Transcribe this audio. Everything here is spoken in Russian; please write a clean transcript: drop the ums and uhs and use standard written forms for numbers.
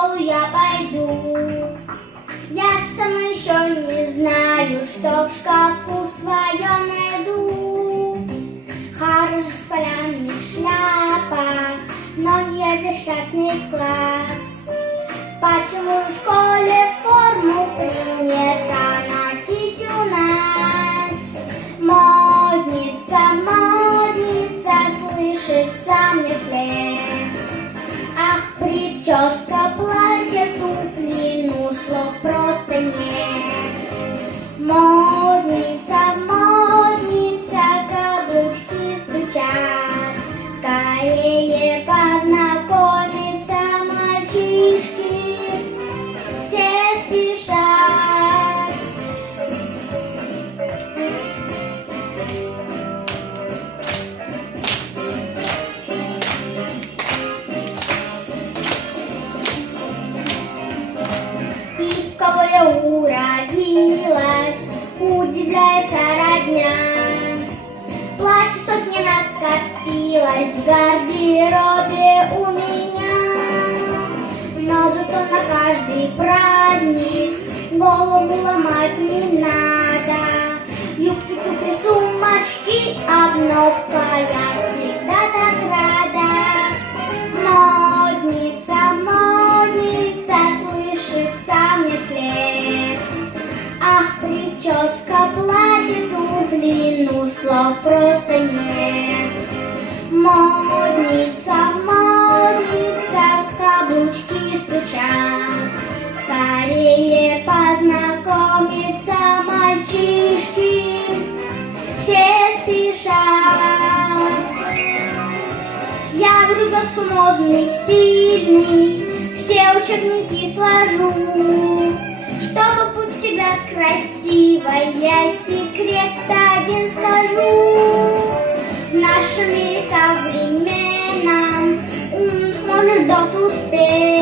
школу я пойду. Я сама еще не знаю, что в шкафу своем найду. Хорошо с полями шляпа, но не безшастный класс. Почему в школе форму принято носить у нас? Модница, модница, слышится мне вслед. Ах, прическа, платье, туфли, ну слов просто нет. Модница, модница, каблучки стучат. Скорее познакомиться мальчишки, все спешат. И в кого я уродилась, удивляется родня. Платье сотни накопилось в гардеробе у меня. Но зато на каждый праздник голову ломать не надо. Юбки, туфли, сумочки, обновка, я всегда так рада. Модница, модница, слышится мне вслед. Ах, прическа, платье, туфли, ну слов просто нет. Модница, модница, каблучки стучат. Скорее познакомиться мальчишки, все спешат. Я в рюкзак модный, стильный, все учебники сложу. Чтобы путь всегда красивой, я секрет один скажу. В нашем мире современном умных можно ждать успех.